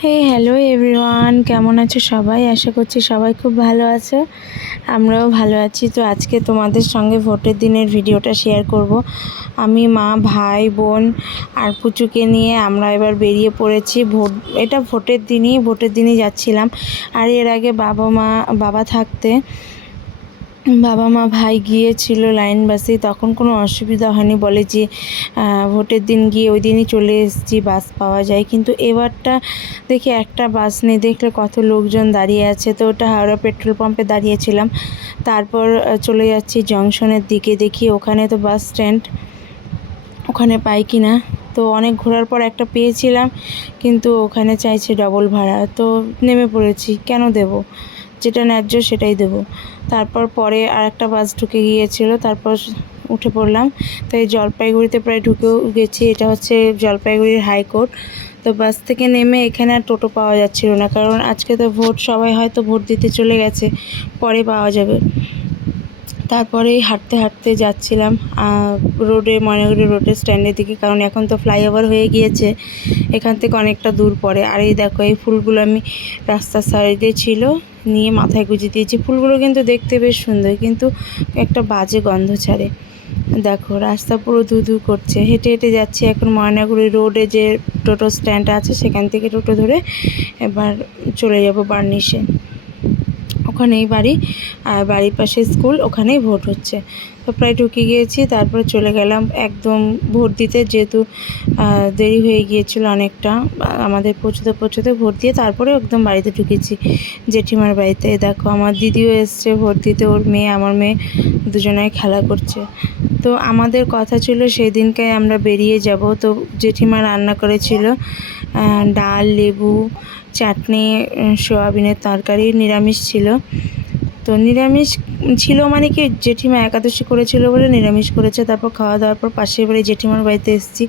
হে hello everyone কেমন আছো সবাই? আশা করছি সবাই খুব ভালো আছো। আমরাও ভালো আছি। তো আজকে তোমাদের সঙ্গে ভোটের দিনের ভিডিওটা শেয়ার করব। আমি, মা, ভাই, বোন আর পুচুকে নিয়ে আমরা এবার বেরিয়ে পড়েছি। ভোট, এটা ভোটের দিনই ভোটের দিনই যাচ্ছিলাম। আর এর আগে বাবা মা, বাবা থাকতে বাবা মা ভাই গিয়েছিল লাইন বাসে, তখন কোনো অসুবিধা হয়নি বলে যে ভোটের দিন গিয়ে ওই দিনই চলে এসেছি, বাস পাওয়া যায়। কিন্তু এবারটা দেখি একটা বাস নেই, দেখলে কত লোকজন দাঁড়িয়ে আছে। তো ওটা হাওড়া পেট্রোল পাম্পে দাঁড়িয়েছিলাম। তারপর চলে যাচ্ছি জংশনের দিকে, দেখি ওখানে তো বাস স্ট্যান্ড, ওখানে পাই কি না। তো অনেক ঘোরার পর একটা পেয়েছিলাম, কিন্তু ওখানে চাইছে ডবল ভাড়া। তো নেমে পড়েছি, কেন দেব? যেটা ন্যায্য সেটাই দেব। তারপর পরে আর একটা বাস ঢুকে গিয়েছিল, তারপর উঠে পড়লাম। তো এই জলপাইগুড়িতে প্রায় ঢুকেও গেছি, এটা হচ্ছে জলপাইগুড়ির হাইকোর্ট। তো বাস থেকে নেমে এখানে আর টোটো পাওয়া যাচ্ছিল না, কারণ আজকে তো ভোট, সবাই হয়তো ভোট দিতে চলে গেছে, পরে পাওয়া যাবে। তারপরে হাঁটতে হাঁটতে যাচ্ছিলাম রোডে, ময়নাগুড়ি রোডের স্ট্যান্ডের দিকে, কারণ এখন তো ফ্লাইওভার হয়ে গিয়েছে, এখান থেকে অনেকটা দূর পড়ে আর এই দেখো, এই ফুলগুলো আমি রাস্তার সাইডে ছিল, নিয়ে মাথায় গুঁজে দিয়েছি। ফুলগুলো কিন্তু দেখতে বেশ সুন্দর, কিন্তু একটা বাজে গন্ধ ছাড়ে। দেখো, রাস্তা পুরো ধু ধু করছে। হেঁটে হেঁটে যাচ্ছি এখন ময়নাগুড়ি রোডে যে টোটো স্ট্যান্ড আছে, সেখান থেকে টোটো ধরে এবার চলে যাব বার্নিশে। ওখানেই বাড়ি, আর বাড়ির পাশে স্কুল, ওখানেই ভোট হচ্ছে। তো প্রায় ঢুকে গিয়েছি, তারপরে চলে গেলাম একদম ভোট দিতে, যেহেতু দেরি হয়ে গিয়েছিল অনেকটা, আমাদের পৌঁছতে পৌঁছতে ভোট দিয়ে তারপরে একদম বাড়িতে ঢুকেছি। জেঠিমার বাড়িতে, দেখো আমার দিদিও এসছে ভোট দিতে, ওর মেয়ে, আমার মেয়ে দুজনায় খেলা করছে। তো আমাদের কথা ছিল সেই দিনকে আমরা বেরিয়ে যাব। তো জেঠিমা রান্না করেছিল ডাল, লেবু, চাটনি সোয়াবিনের তরকারি নিরামিষ ছিল। তো নিরামিষ ছিল মানে কি, জেঠিমা একাদশী করেছিল বলে নিরামিষ করেছে। তারপর খাওয়া দাওয়ার পর পাশের বাড়ি জেঠিমার বাড়িতে এসেছি।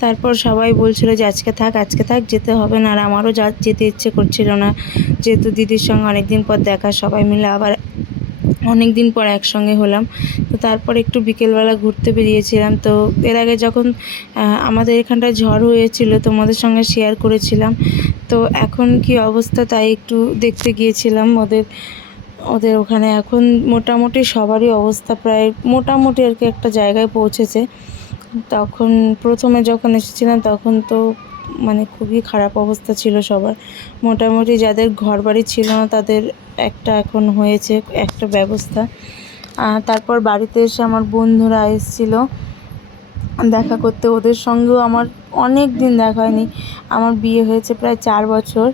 তারপর সবাই বলছিল যে, আজকে থাক আজকে থাক, যেতে হবে না। আর আমারও যা যেতে ইচ্ছে করছিল না। যেহেতু দিদির সঙ্গে অনেক দিন পর দেখা, সবাই মিলে আবার অনেক দিন পর একসঙ্গে হলাম। তো তারপর একটু বিকেলবেলা ঘুরতে বেরিয়েছিলাম। তো এর আগে যখন আমাদের এখানটায় ঝড় হয়েছিল, তোমাদের সঙ্গে শেয়ার করেছিলাম। তো এখন কি অবস্থা তাই একটু দেখতে গিয়েছিলাম ওদের ওদের ওখানে। এখন মোটামুটি সবারই অবস্থা প্রায় মোটামুটি আর কি একটা জায়গায় পৌঁছেছে। তখন প্রথমে যখন এসেছিলাম, তখন তো মানে খুবই খারাপ অবস্থা ছিল সবার। মোটামুটি যাদের ঘর বাড়ি ছিল না, তাদের একটা এখন হয়েছে একটা ব্যবস্থা। তারপর বাড়িতে এসে আমার বন্ধুরা এসেছিল। দেখা করতে ওদের সঙ্গেও আমার অনেক দিন দেখা হয়নি। আমার বিয়ে হয়েছে প্রায় চার বছর।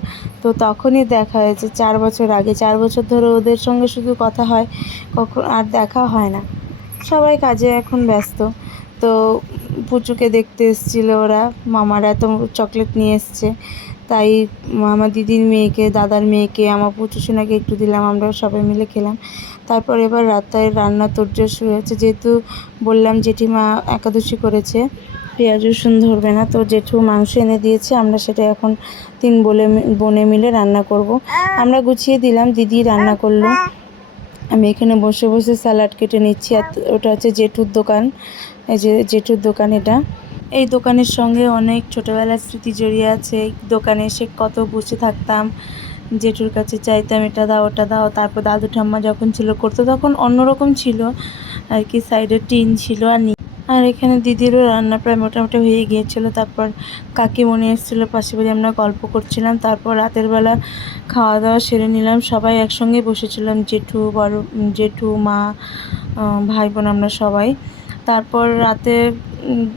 তো তখনই দেখা হয়েছে, চার বছর আগে। চার বছর ধরে ওদের সঙ্গে শুধু কথা হয়, কখন আর দেখা হয় না। সবাই কাজে এখন ব্যস্ত। তো পুচুকে দেখতে এসেছিল ওরা। মামারা তো চকলেট নিয়ে এসছে। তাই আমার দিদির মেয়েকে, দাদার মেয়েকে, আমার পুচু সোনাকে একটু দিলাম আমরা সবাই মিলে খেলাম। তারপর এবার রাতের রান্না তোরজোর শুরু হয়েছে। যেহেতু বললাম জেঠিমা একাদশী করেছে, পেঁয়াজ, রসুন ধরবে না। তো জেঠু মাংস এনে দিয়েছে, আমরা সেটা এখন তিন বলে বনে মিলে রান্না করব। আমরা গুছিয়ে দিলাম, দিদি রান্না করল। আমি এখানে বসে বসে স্যালাড কেটে নিচ্ছি, আর ওটা হচ্ছে জেঠুর দোকান। এই যে জেঠুর দোকান এটা। এই দোকানের সঙ্গে অনেক ছোটোবেলার স্মৃতি জড়িয়ে আছে। দোকানে এসে কত বসে থাকতাম। জেঠুর কাছে চাইতাম, এটা দাও, ওটা দাও। তারপর দাদু ঠাম্মা যখন ছিল, করতো তখন অন্যরকম ছিল। আর কি সাইডে টিন ছিল আর আর এখানে দিদিরও রান্না প্রায় মোটামুটি হয়ে গিয়েছিল। তারপর কাকিমণি এসেছিল পাশে বাড়ি আমরা গল্প করছিলাম। তারপর রাতের বেলা খাওয়া দাওয়া সেরে নিলাম। সবাই একসঙ্গে বসেছিলাম, জেঠু, বড় জেঠু, মা ভাই বোন আমরা সবাই। তারপর রাতে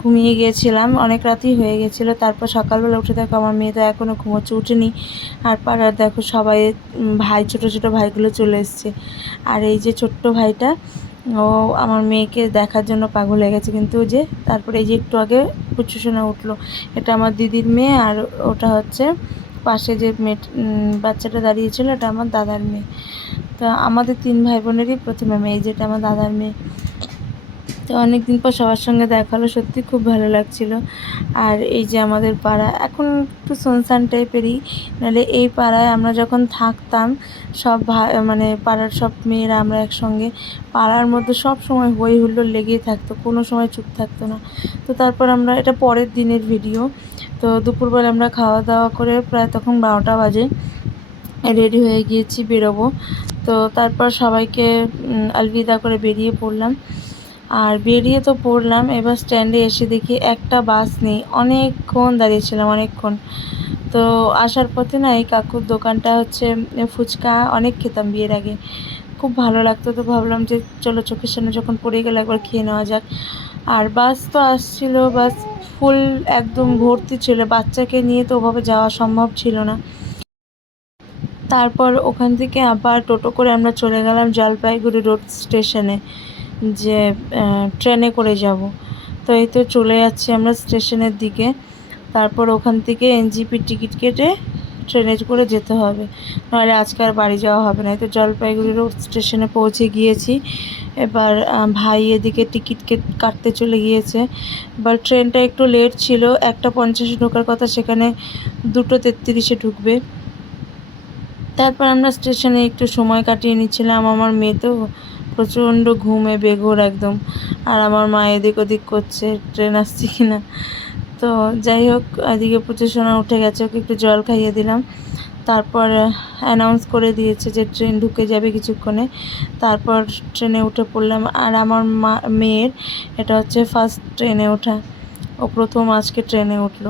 ঘুমিয়ে গিয়েছিলাম। অনেক রাতই হয়ে গেছিল তারপর সকালবেলা উঠে দেখো আমার মেয়ে তো এখনও ঘুমোচ্ছে, উঠেনি। আর পাড়ার দেখো সবাই ভাই, ছোটো ছোটো ভাইগুলো চলে এসছে। আর এই যে ছোট্ট ভাইটা ও আমার মেয়েকে দেখার জন্য পাগল হয়ে গেছে কিন্তু যে তারপরে এই যে একটু আগে পুচ্ছুসোনা উঠল। এটা আমার দিদির মেয়ে আর ওটা হচ্ছে পাশে যে মেয়ে বাচ্চাটা দাঁড়িয়েছিল এটা আমার দাদার মেয়ে। তা আমাদের তিন ভাই বোনেরই প্রথমে মেয়ে যেটা আমার দাদার মেয়ে। তো অনেক দিন পর সবার সঙ্গে দেখা হলো, সত্যি খুব ভালো লাগছিল। আর এই যে আমাদের পাড়া এখন একটু সুনসান টাইপেরই, নাহলে এই পাড়ায় আমরা যখন থাকতাম, সব মানে পাড়ার সব মেয়েরা আমরা একসঙ্গে, পাড়ার মধ্যে সব সময় হই হুল্লোড় লেগেই থাকতো, কোনো সময় চুপ থাকতো না। তো তারপর আমরা, এটা পরের দিনের ভিডিও, তো দুপুরবেলা আমরা খাওয়া দাওয়া করে প্রায় তখন বারোটা বাজে, রেডি হয়ে গিয়েছি, বেরোবো। তো তারপর সবাইকে আলবিদা করে বেরিয়ে পড়লাম। আর বেরিয়ে তো পড়লাম, এবার স্ট্যান্ডে এসে দেখি একটা বাস নেই। অনেকক্ষণ দাঁড়িয়েছিলাম, অনেকক্ষণ। তো আসার পথে না এই কাকুর দোকানটা হচ্ছে ফুচকা, অনেক খেতাম বিয়ের আগে। খুব ভালো লাগতো তো ভাবলাম যে চলো চোখের সামনে যখন পড়ে গেলে একবার খেয়ে নেওয়া যাক। আর বাস তো আসছিল বাস ফুল একদম ভর্তি ছিল, বাচ্চাকে নিয়ে তো ওভাবে যাওয়া সম্ভব ছিল না। তারপর ওখান থেকে আবার টোটো করে আমরা চলে গেলাম জলপাইগুড়ি রোড স্টেশনে যে ট্রেনে করে যাব। তো এই তো চলে যাচ্ছি আমরা স্টেশনের দিকে। তারপর ওখান থেকে এনজিপির টিকিট কেটে ট্রেনে করে যেতে হবে। নাহলে আজকে আর বাড়ি যাওয়া হবে না। এই তো জলপাইগুড়ি রোড স্টেশনে পৌঁছে গিয়েছি। এবার ভাই এদিকে টিকিট কেট- কাটতে চলে গিয়েছে। এবার ট্রেনটা একটু লেট ছিল। একটা পঞ্চাশে ঢোকার কথা, সেখানে দুটো তেত্রিশে ঢুকবে। তারপর আমরা স্টেশনে একটু সময় কাটিয়ে নিচ্ছিলাম। আমার মেয়ে তো প্রচণ্ড ঘুমে বেঘোর একদম। আর আমার মা এদিক ওদিক করছে, ট্রেন আসছে কি না তো যাই হোক, এদিকে প্রচুর সোনা উঠে গেছে, ওকে একটু জল খাইয়ে দিলাম। তারপর অ্যানাউন্স করে দিয়েছে যে ট্রেন ঢুকে যাবে কিছুক্ষণে। তারপর ট্রেনে উঠে পড়লাম। আর আমার মা, মেয়ের, এটা হচ্ছে ফার্স্ট ট্রেনে ওঠা। ও প্রথম আজকে ট্রেনে উঠল।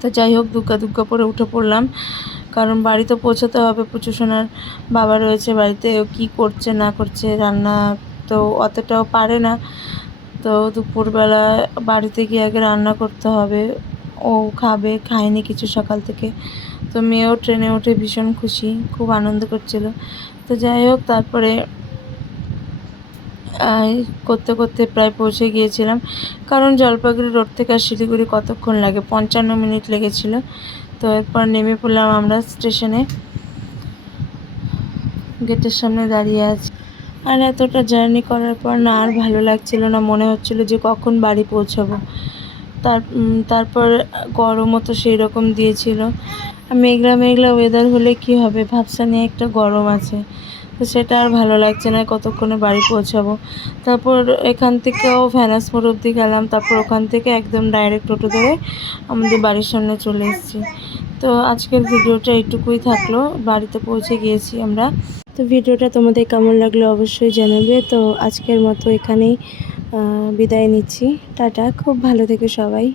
তো যাই হোক দুগ্গা দুগ্গা পরে উঠে পড়লাম। কারণ বাড়িতে পৌঁছাতে হবে প্রচুর সোনার বাবা রয়েছে বাড়িতে কি করছে, না করছে, রান্না তো অতটাও পারে না। তো দুপুরবেলা বাড়িতে গিয়ে আগে রান্না করতে হবে। ও খাবে, খায়নি কিছু সকাল থেকে। তো মেয়েও ট্রেনে উঠে ভীষণ খুশি, খুব আনন্দ করছিল। তো যাই হোক, তারপরে করতে করতে প্রায় পৌঁছে গিয়েছিলাম। কারণ জলপাইগুড়ি রোড থেকে আর শিলিগুড়ি কতক্ষণ লাগে? পঞ্চান্ন মিনিট লেগেছিল। তো এরপর নেমে পড়লাম আমরা স্টেশনে। গেটের সামনে দাঁড়িয়ে আছি। আর এতটা জার্নি করার পর না আর ভালো লাগছিল না, মনে হচ্ছিল যে কখন বাড়ি পৌঁছাবো। তার তারপর গরমও তো সেই রকম দিয়েছিল মেঘলা মেঘলা ওয়েদার হলে কি হবে? ভাবসা নিয়ে একটা গরম আছে। তো সেটা আর ভালো লাগছে না, কতক্ষণে বাড়ি পৌঁছাবো। তারপর এখান থেকেও ভ্যানাস মোড় অব্দি গেলাম, তারপর ওখান থেকে একদম ডাইরেক্ট টোটো ধরে আমাদের বাড়ির সামনে চলে এসেছি। তো আজকের ভিডিওটা এইটুকুই থাকল, বাড়িতে পৌঁছে গিয়েছি আমরা। তো ভিডিওটা তোমাদের কেমন লাগল অবশ্যই জানাবে। তো আজকের মতো এখানেই বিদায় নিচ্ছি। টাটা, খুব ভালো থেকে সবাই।